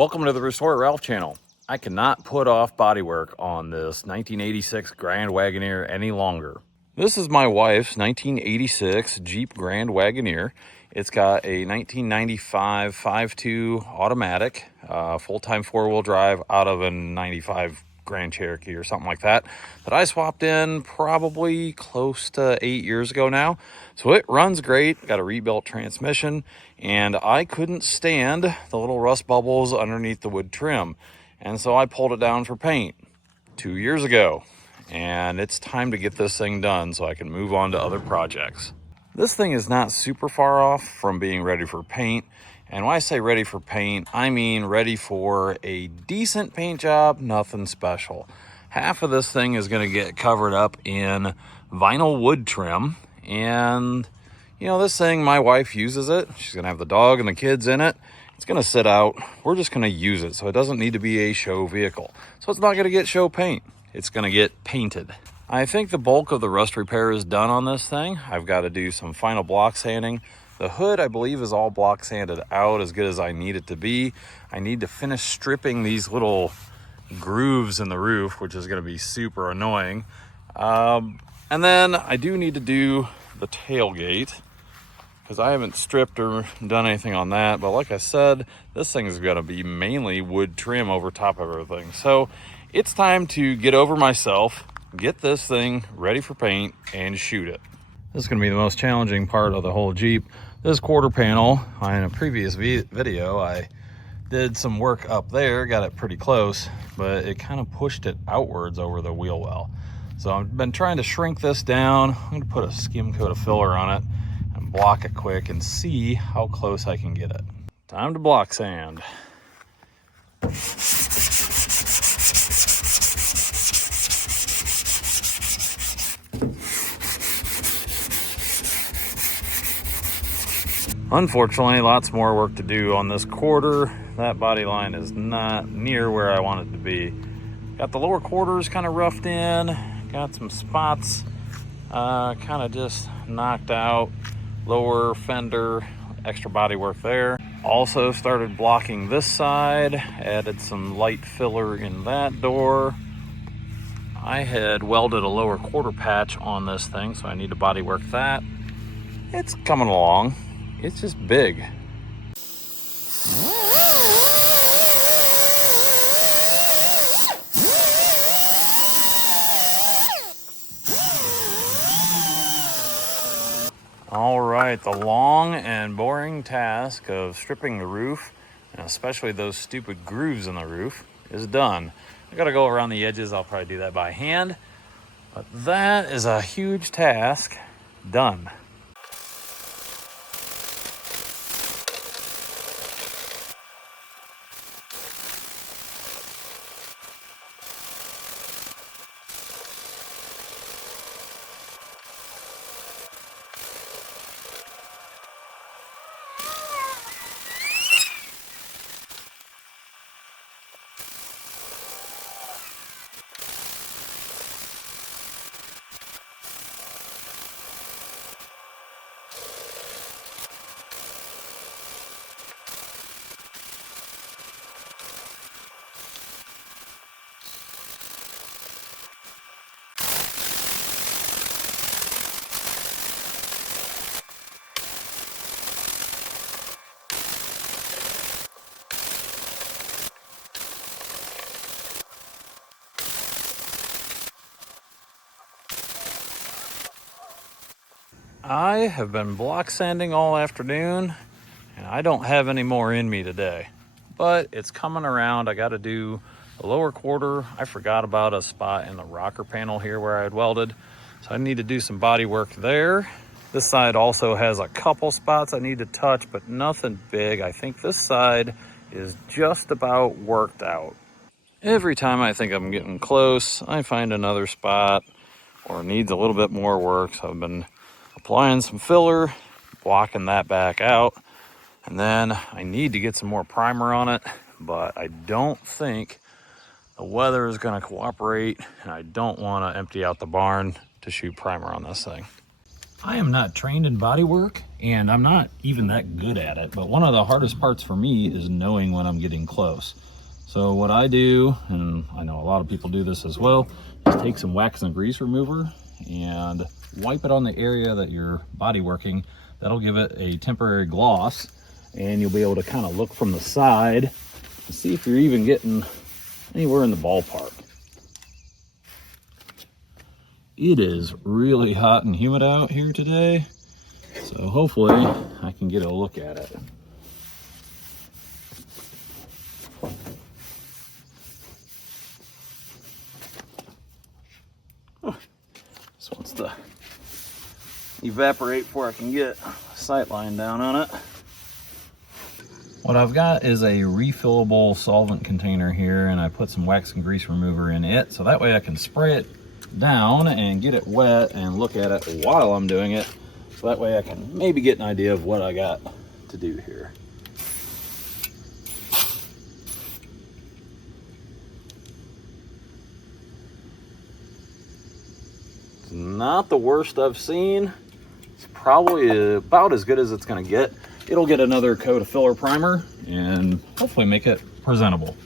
Welcome to the Restore Ralph channel. I cannot put off bodywork on this 1986 Grand Wagoneer any longer. This is my wife's 1986 Jeep Grand Wagoneer. It's got a 1995 5.2 automatic, full-time four-wheel drive out of a 95 Grand Cherokee or something like that I swapped in probably close to 8 years ago now. So it runs great, got a rebuilt transmission, and I couldn't stand the little rust bubbles underneath the wood trim. And so I pulled it down for paint 2 years ago. And it's time to get this thing done so I can move on to other projects. This thing is not super far off from being ready for paint. And when I say ready for paint, I mean ready for a decent paint job, nothing special. Half of this thing is going to get covered up in vinyl wood trim. And, you know, this thing, my wife uses it. She's going to have the dog and the kids in it. It's going to sit out. We're just going to use it. So it doesn't need to be a show vehicle. So it's not going to get show paint. It's going to get painted. I think the bulk of the rust repair is done on this thing. I've got to do some final block sanding. The hood, I believe, is all block sanded out as good as I need it to be. I need to finish stripping these little grooves in the roof, which is going to be super annoying. And then I do need to do the tailgate because I haven't stripped or done anything on that. But like I said, this thing is going to be mainly wood trim over top of everything. So it's time to get over myself, get this thing ready for paint, and shoot it. This is going to be the most challenging part of the whole Jeep. This quarter panel, in a previous video, I did some work up there, got it pretty close, but it kind of pushed it outwards over the wheel well. So I've been trying to shrink this down. I'm going to put a skim coat of filler on it and block it quick and see how close I can get it. Time to block sand. Unfortunately, lots more work to do on this quarter. That body line is not near where I want it to be. Got the lower quarters kind of roughed in. Got some spots kind of just knocked out. Lower fender, extra body work there. Also started blocking this side. Added some light filler in that door. I had welded a lower quarter patch on this thing, so I need to body work that. It's coming along. It's just big. All right, the long and boring task of stripping the roof, and especially those stupid grooves in the roof, is done. I gotta go around the edges. I'll probably do that by hand, but that is a huge task done. I have been block sanding all afternoon, and I don't have any more in me today, but it's coming around. I got to do the lower quarter. I forgot about a spot in the rocker panel here where I had welded, so I need to do some body work there. This side also has a couple spots I need to touch, but nothing big. I think this side is just about worked out. Every time I think I'm getting close, I find another spot or needs a little bit more work, so I've been applying some filler, blocking that back out, and then I need to get some more primer on it, but I don't think the weather is going to cooperate, and I don't want to empty out the barn to shoot primer on this thing. I am not trained in body work, and I'm not even that good at it, but one of the hardest parts for me is knowing when I'm getting close. So what I do, and I know a lot of people do this as well, is take some wax and grease remover and wipe it on the area that you're body working. That'll give it a temporary gloss, and you'll be able to kind of look from the side and see if you're even getting anywhere in the ballpark. It is really hot and humid out here today, so hopefully I can get a look at it. This wants to evaporate before I can get a sight line down on it. What I've got is a refillable solvent container here, and I put some wax and grease remover in it, so that way I can spray it down and get it wet and look at it while I'm doing it, so that way I can maybe get an idea of what I got to do here. It's not the worst I've seen. It's probably about as good as it's going to get. It'll get another coat of filler primer and hopefully make it presentable.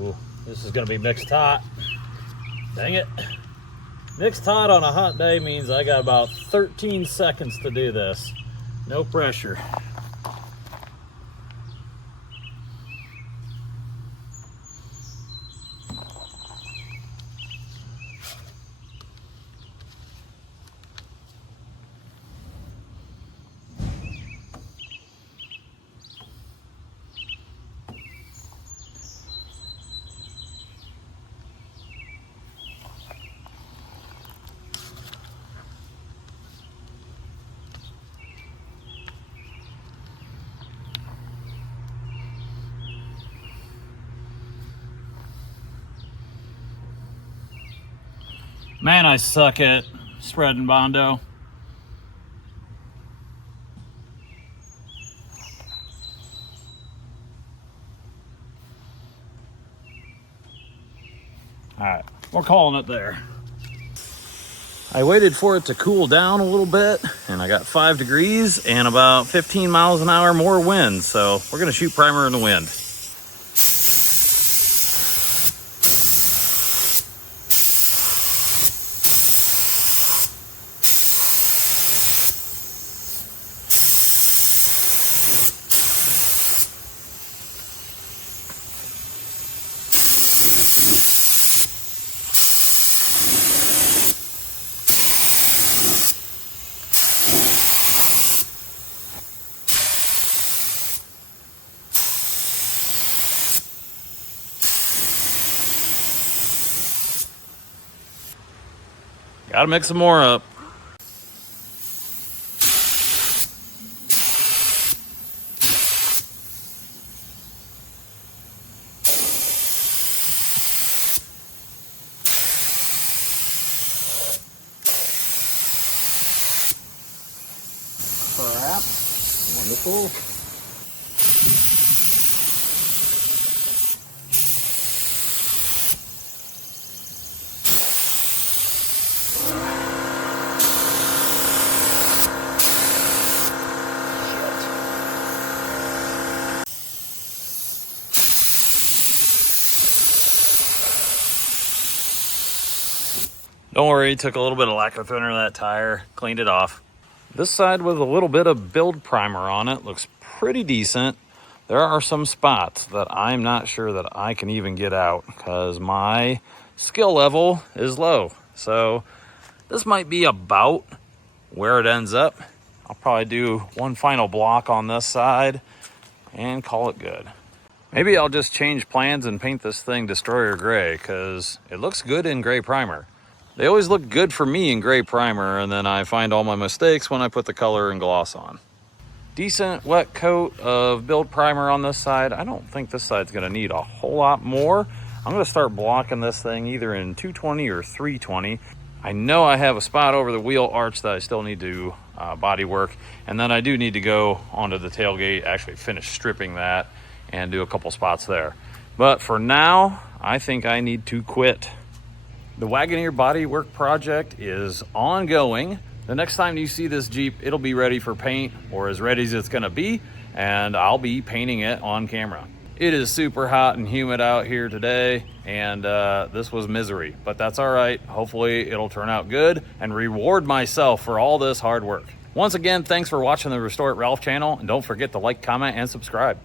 Ooh, this is gonna be mixed hot. Dang it. Mixed hot on a hot day means I got about 13 seconds to do this. No pressure. Man, I suck at spreading Bondo. All right, we're calling it there. I waited for it to cool down a little bit, and I got 5 degrees and about 15 miles an hour more wind, so we're gonna shoot primer in the wind. Gotta mix some more up. Crap. Wonderful. Don't worry, took a little bit of lacquer thinner of that tire, cleaned it off. This side with a little bit of build primer on it looks pretty decent. There are some spots that I'm not sure that I can even get out because my skill level is low. So this might be about where it ends up. I'll probably do one final block on this side and call it good. Maybe I'll just change plans and paint this thing Destroyer Gray because it looks good in gray primer. They always look good for me in gray primer, and then I find all my mistakes when I put the color and gloss on. Decent wet coat of build primer on this side. I don't think this side's gonna need a whole lot more. I'm gonna start blocking this thing either in 220 or 320. I know I have a spot over the wheel arch that I still need to body work, and then I do need to go onto the tailgate, actually finish stripping that and do a couple spots there. But for now, I think I need to quit. The Wagoneer bodywork project is ongoing. The next time you see this Jeep, it'll be ready for paint, or as ready as it's gonna be, and I'll be painting it on camera. It is super hot and humid out here today, and this was misery, but that's all right. Hopefully it'll turn out good and reward myself for all this hard work. Once again, thanks for watching the Restore It Ralph channel, and don't forget to like, comment, and subscribe.